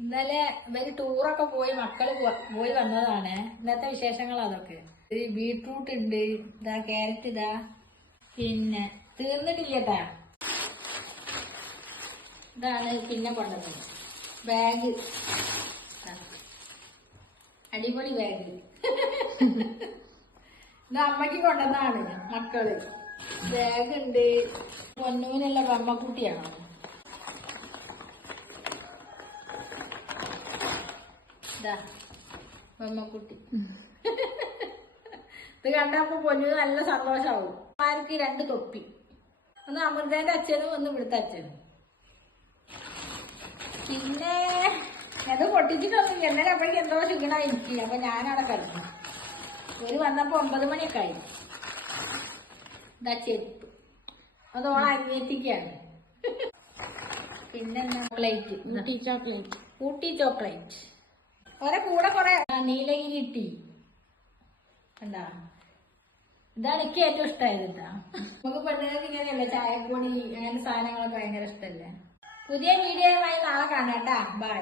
ഇന്നലെ ഇവര് ടൂറൊക്കെ പോയി മക്കള് പോയി വന്നതാണ്. ഇന്നത്തെ വിശേഷങ്ങൾ അതൊക്കെ. ബീട്രൂട്ട് ഉണ്ട്, ഇതാ ക്യാരറ്റ് ഇതാ, പിന്നെ തീർന്നിട്ടില്ലട്ടാ. ഇതാണ് പിന്നെ കൊണ്ടുവന്നത് ബാഗ്, അടിപൊളി ബാഗ്. ഇത് അമ്മയ്ക്ക് കൊണ്ടുവന്നാണ് മക്കള്. ബാഗ് ഉണ്ട്. പൊന്നൂനുള്ള ബമ്മക്കുട്ടിയാണ്. ഇതാ ബമ്മക്കുട്ടി. ഇത് കണ്ടപ്പോ പൊന്നു നല്ല സന്തോഷാവും. ആർക്ക് 2 തൊപ്പി, ഒന്ന് അമൃതേന്റെ അച്ഛനും ഒന്ന് ഇവിടുത്തെ അച്ഛനും. പിന്നെ അത് പൊട്ടിച്ചിട്ടൊന്നും എന്നാലും അപ്പോഴേക്ക് എന്തോ ക്ഷീണ എനിക്ക്. അപ്പൊ ഞാനവിടെ കളിക്കും. ഒരു വന്നപ്പോ 9 മണിയൊക്കെ ആയി. ഇതാ ചെരുപ്പ്, അതോളം അനിയത്തിക്കാണ്. പിന്നെ ചോക്ലേറ്റ്, ഊട്ടി ചോക്ലേറ്റ്. ഓരോ കൂടെ കൊറേ നീലഗിരി ടീ. എന്താ ഇതാണ് എനിക്ക് ഏറ്റവും ഇഷ്ടമായത് കേട്ടാ. നമുക്ക് പെണ്ണുങ്ങൾക്ക് ഇങ്ങനെയല്ലേ ചായപ്പൊടി അങ്ങനെ സാധനങ്ങളൊക്കെ ഭയങ്കര ഇഷ്ടല്ലേ. പുതിയ വീഡിയോയുമായി നാളെ കാണാം കേട്ടാ. ബൈ.